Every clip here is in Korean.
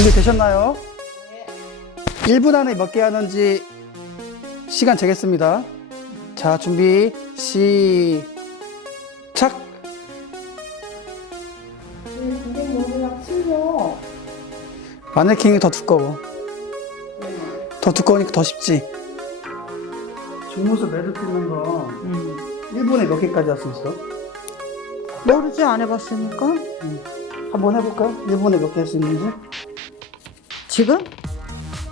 준비되셨나요? 1분 안에 몇 개 하는지 시간 재겠습니다. 자, 준비, 시작! 마네킹이 더 두꺼워. 더 두꺼우니까 더 쉽지. 주무서 매듭 뜯는 거 음. 1분에 몇 개까지 할 수 있어? 모르지 안 해봤으니까. 한번 해볼까? 1분에 몇 개 할 수 있는지? 지금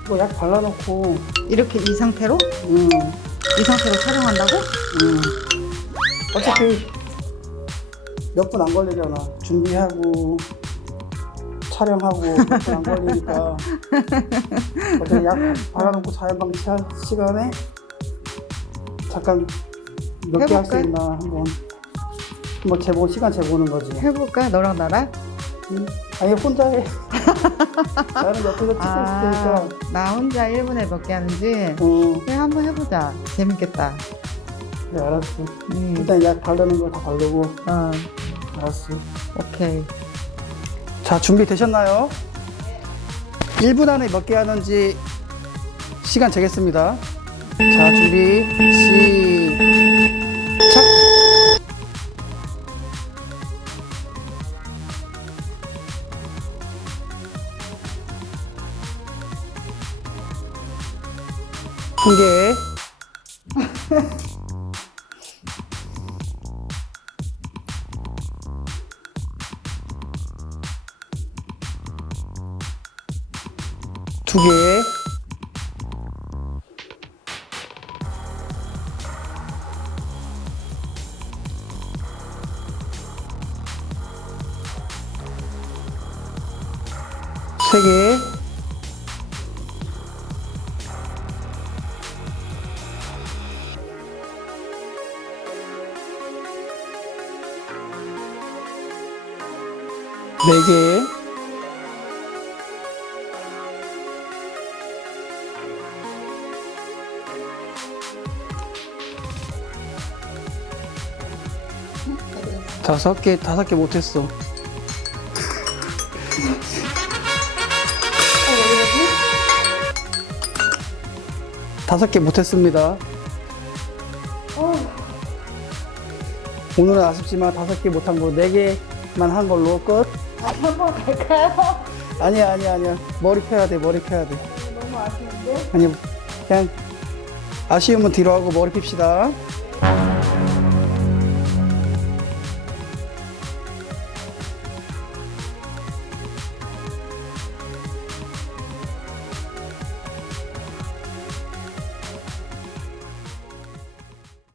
뭐 약 발라놓고, 이렇게 이 상태로 음, 이 상태로 촬영한다고? 음. 어차피 몇 분 안 걸리잖아. 준비하고, 촬영하고 몇 분 안 걸리니까. 어차피 약 발라놓고 자연 방치할 시간에 잠깐 몇 개 할 수 해볼까? 있나 한번. 뭐 재보 시간 재보는 거지. 해볼까 너랑 나랑? 음. 아니 혼자 해. 나는 옆에서 찍고 아, 테니까. 나 혼자 1분에 몇 개 하는지. 어, 그래 한번 해보자. 재밌겠다. 그래 알았어. 음. 일단 약 바르는 거다 바르고 어, 알았어. 오케이. 자 준비 되셨나요? 1분 안에 몇 개 하는지 시간 재겠습니다. 자 준비 한 개. 두 개. 세 개. 네 개. 다섯 개, 다섯 개 못했어. 다섯 개 못했습니다. 오늘은 아쉽지만 다섯 개 못한 거네 개만 한 걸로 끝. 한번 갈까요? 아니야, 아니야, 아니야. 머리 펴야 돼, 머리 펴야 돼. 너무 아쉬운데? 아니, 그냥 아쉬우면 뒤로 하고 머리 핍시다.